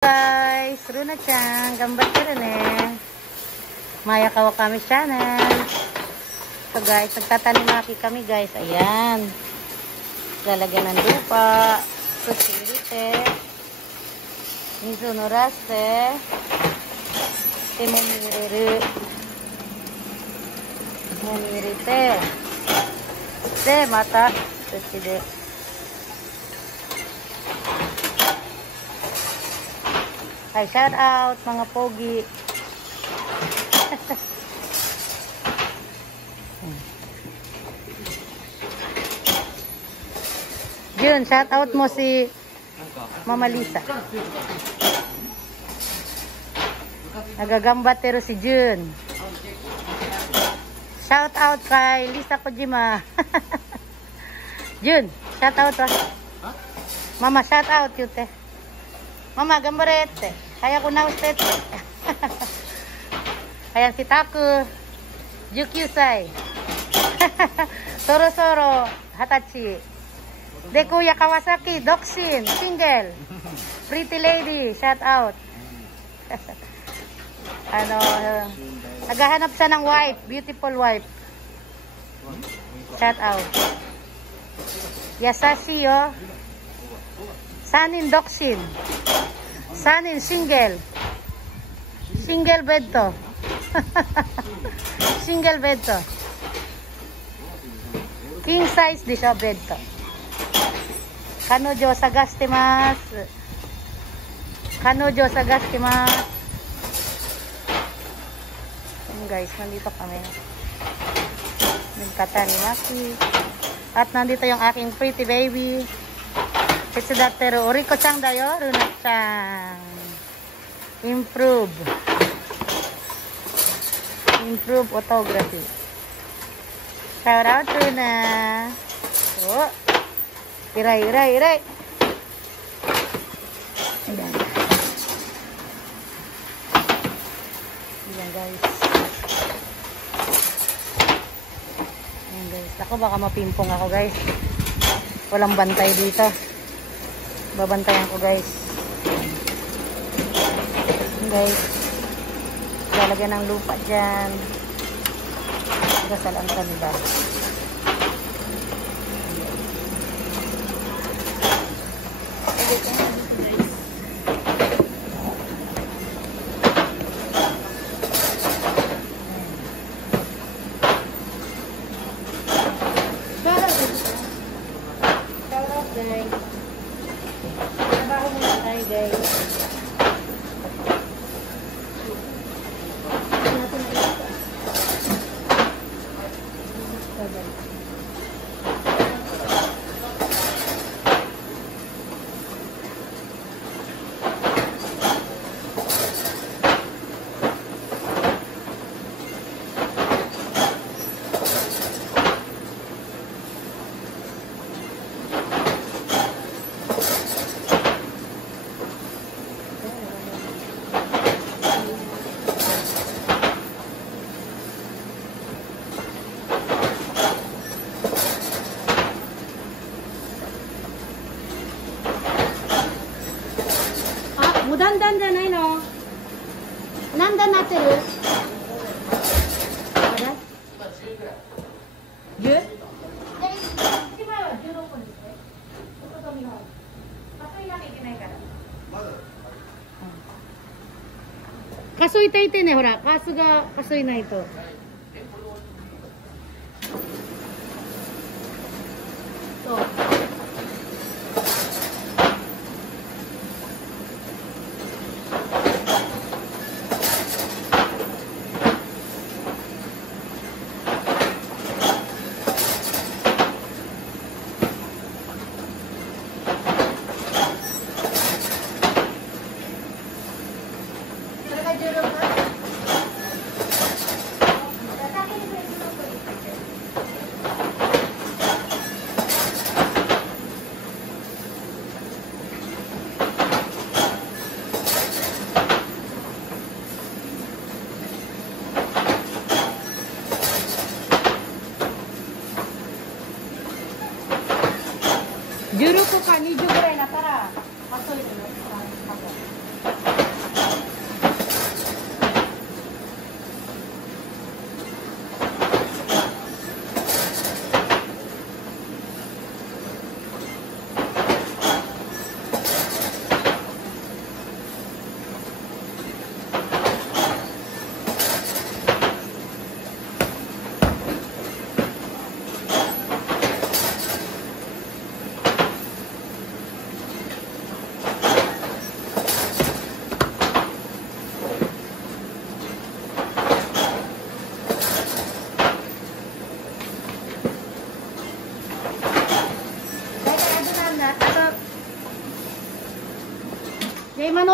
Guys, Runa-chan, gambar ne. Maya Kawakami channel. So guys, nagtatanimaki kami guys. Ayan. Lalagyan ng lupa. Susirite. Mizunoraste. Timoniriru. Monirite. De, mata. Suside. Hi, shout out mga pogi. Jun, shout out mo si Mama Lisa. Nagagambat pero si Jun. Shout out kay Lisa Kojima. Jun, shout out wa. Mama, shout out yute. Mama, gambarete. Kaya ko na usted. Ayan si Taku. Jukyusai. Soro-soro. Hatachi. De Kuya Kawasaki. Doxin. Single. Pretty lady. Shout out. Naghahanap siya ng wife. Beautiful wife. Shout out. Yasashi yo. Sanin Doxin. Sanin single. Single bed to. Single bed to. King size di siya bed to. Kanojo sagashitemasu. Kanojo sagashitemasu. Guys, nandito kami. Nagtatanimaki. At nandito yung aking pretty baby. Tetsudateru Oriko-chan da yo, Runa-chan. Improve photography. Shout out Runa. Oh. Iray. Ayan. Ayan guys. Ayan guys. Ako baka mapimpong ako guys. Walang bantay dito. Babantayan ko guys. Guys, lalagyan ng lupa dyan. Gasal ang kanila. Guys. Mudan-danじゃないの? Nandan natteる? Ada? 10? 数えていてね、ほら、数が数えないと。そう。16か20ぐらいになったら、あ、そうですね。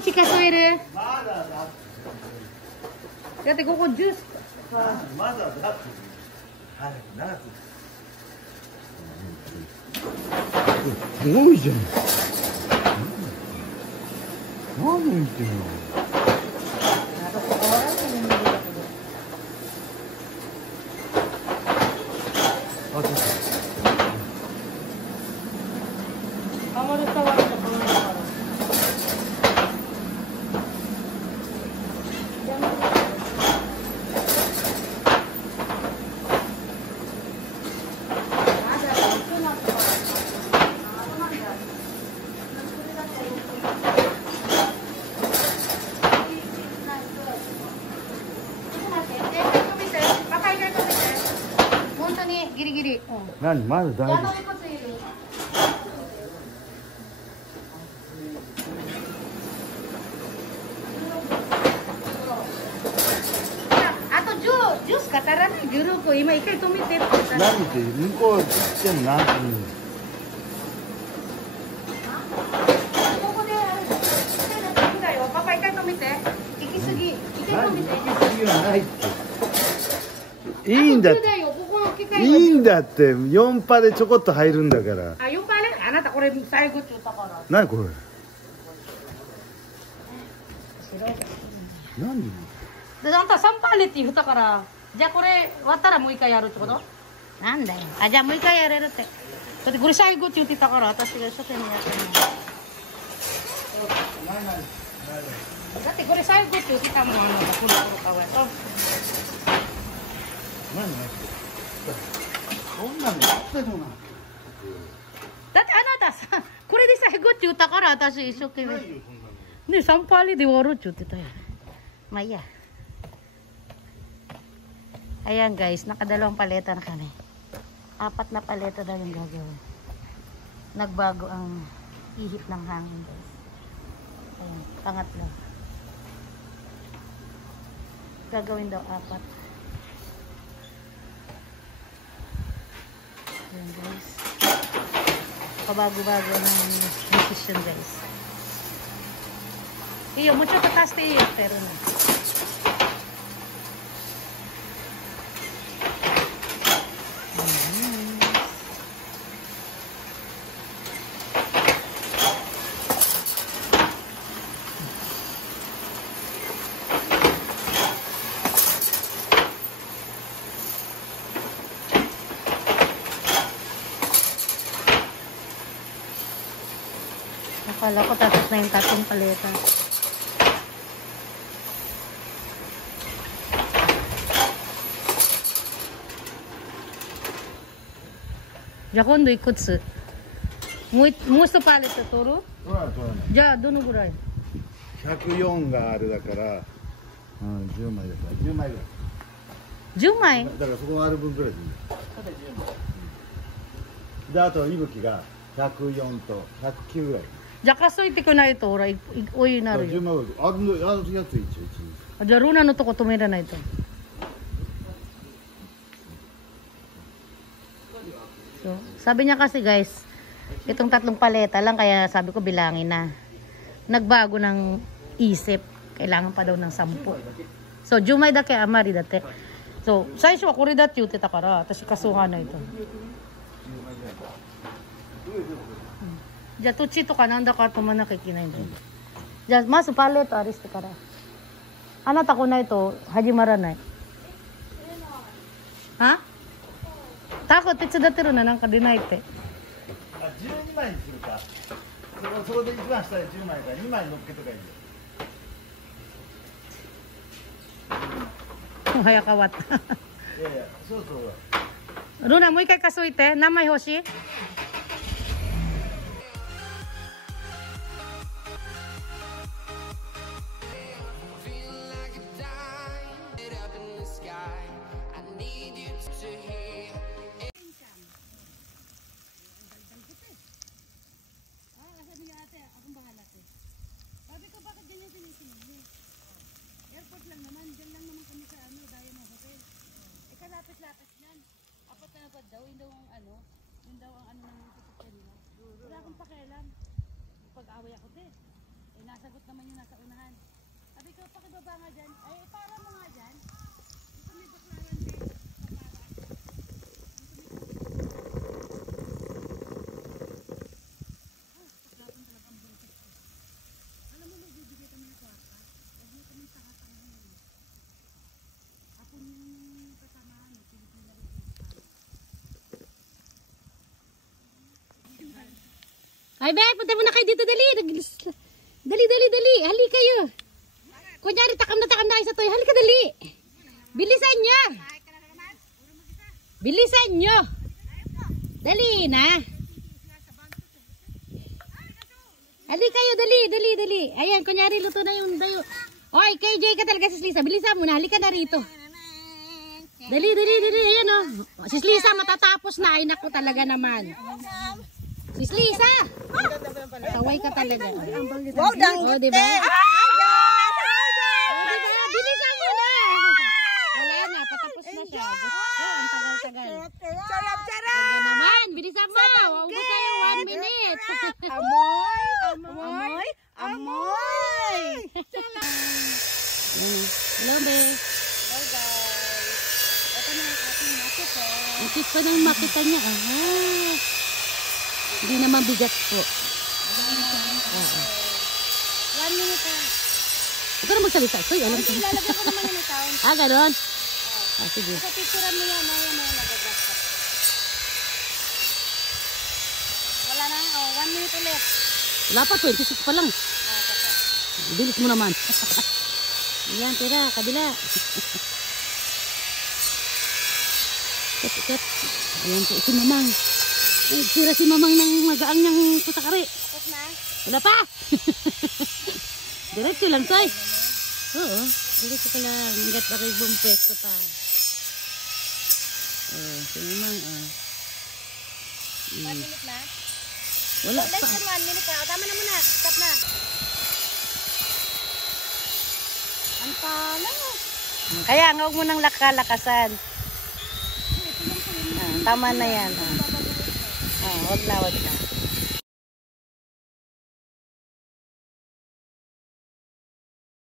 とち数える。まだだ。だってここジュース。まだだって。早くな。すごいじゃん。何言ってんの。あ、そうか。Kamu udah tawarin ke pengeluaran. Ada, itu nak. Giri-giri. Nani,まだ大丈夫。Jus kataran juru ko ima ikai tumite. 何って向こう行っても何て言うの。ここでだよ。パパ一回止めて。行き過ぎ。一回止めて。行き過ぎはないって。いいんだって。いいんだって4パでちょこっと入るんだから。あ、4パね。あなたこれ最後って言ったから。何これ。何。であんた3パーレって言ったから。じゃあこれ割ったらもう一回やるってこと？なんだよ。あ、じゃあもう一回やれるって。だってこれ最後って言ってたから私が一生懸命やってるの。だってこれ最後って言ってたもん、あのこの頃かわいそう。そんなのやってるな。だってあなたさ、これで最後って言ったから私一生懸命。ね、3パーレで終わるって言ってたよ。まあいいや。Ayan guys, nakadalawang paleta na kami. 4 na paleta daw yung gagawin. Nagbago ang ihip ng hangin guys. Ayan, pangatlo. Gagawin daw 4. Ayan guys. Pabago-bago ng decision guys. Iyo, mucho kataste iyo, pero na. Akala ko tapos na yung 3 paleta.じゃあ今度いくつ？もう1パレット取る？取らない取らない。じゃあどのぐらい？104があれだから、うん、10枚だから10枚ぐらい。10枚？だからそこがある分ぐらいでいいよ。で、あといぶきが104と109ぐらい。じゃあ数えてくないとほらお湯になるよ。10枚ぐらい。あるやつ一応。じゃあルナのとこ止めらないと。So, sabi niya kasi guys, itong 3 paleta lang kaya sabi ko bilangin na. Nagbago ng isip. Kailangan pa daw ng 10. So, 10枚だけ余りだって。そう、最初はこれだって言ってたから、私貸そうがないと。じゃあ、土地とかなんだか止まなきゃいけないんだよ。じゃあ、まずパレットアリストから。あなた来ないと始まらない。はTakot, tetsudateru naなんか出ないって。あ、12枚にするか。そこで一番下で10枚から2枚乗っけとかいいんだよ。早変わった。いやいや、そうそう。ルナ、もう一回数えて。何枚欲しい？Airport lang naman, dyan lang naman kami sa ano, dahil ng hotel. Eh, kalapit-lapit yan. 4 na agad daw, yun daw ang ano, ng sasakyan nila. Wala akong pakialam. Pag-away ako din. Eh, Sinasagot naman yung nasa unahan. Sabi ko, pakibaba nga dyan. Ay, para mo nga dyan. Dito may baklaran din. Paklapan talaga ang boses ko. Alam mo, may bibigay kami ng kwarta. Huwag mo kami tanga-tangahin. Ako yung kasamahan. Pilipina rin yung ay, be, punta muna kayo dito, dali. Dali. Hali kayo. Kunyari, takam na kayo sa toy. Halika, dali. Bilisan nyo. Bilisan nyo. Dali na. Hali kayo, dali. Ayan, kunyari, luto na yung dayo. Oy, KJ ka talaga, Sis Lisa. Bilisan mo na. Halika na rito. Dali. Ayan, oh. Sis Lisa, matatapos na. Ay, naku talaga naman. Sis Lisa! Saway ka talaga. Wow, dang! O, diba? Bilisan mo na! Wala na, patapos na siya. Ang tagal-tagal. Sarap! Sige naman, bilisan mo! Huwag tayo 1 minute. Amoy! Hello, be. Hello guys! Ito na ang ating makit Ang cute pa ng makita niya. Hindi naman bigat po. 1 minute na. Ito na magsalita. Ito, alam ko. Ilalagay ko naman yung account. Ganon. Sige. Sa picturean mo yan, ayan na yung nagagasap. Wala na, 1 minute ulit. Wala pa, 26 pa lang. Bilis mo naman. Ayan, tira, kabila. Kat. Ayan po, si Mamang. Ay, tira si Mamang ng magaang niyang kusakari. Tapos na? Wala pa. Diretso lang, Toy. Oo, diretso ka lang. Hanggat ako'y bumpesto pa. Si Mamang, 1 minute na? Wala Less pa. than 1 minute na. Tama na muna. Stop na. Ang tala. Kaya nga, huwag mo nang lakalakasan. Tama na yan. Wag na.